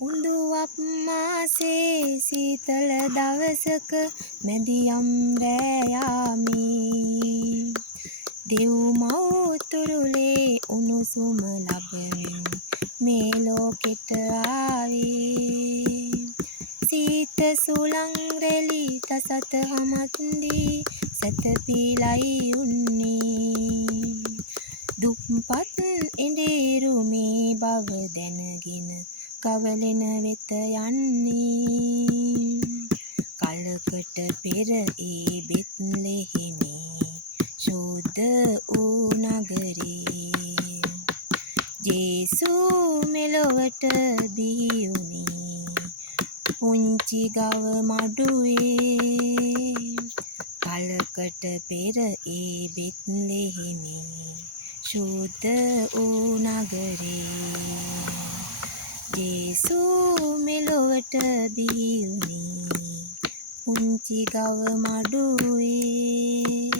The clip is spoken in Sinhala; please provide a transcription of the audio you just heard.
උඳුවප් මාසේ සීතල දවසක මැදියම් රෑයාමේ දෙව් මව් තුරුලේ උණුසුම ලබමින් මේ ලෝකෙට ආවේ සීත සුළං රැලි තසත හමත්දී සැතපීලයි උන්නේ දුප්පත් එඬේරු මේ බව දැනගෙන කවලෙන වෙත යන්නේ කලකට පෙර ඒ බෙත්ලෙහෙමේ ශුද්ධ වූ නගරේ ජේසුස් මෙලොවට බිහි වුණේ පුංචි ගව මඩුවේ කලකට පෙර ඒ බෙත්ලෙහෙමේ ශුද්ධ වූ නගරේ ජේසුස් මෙලොවට බිහි වුණේ පුංචි ගව මඩුවේ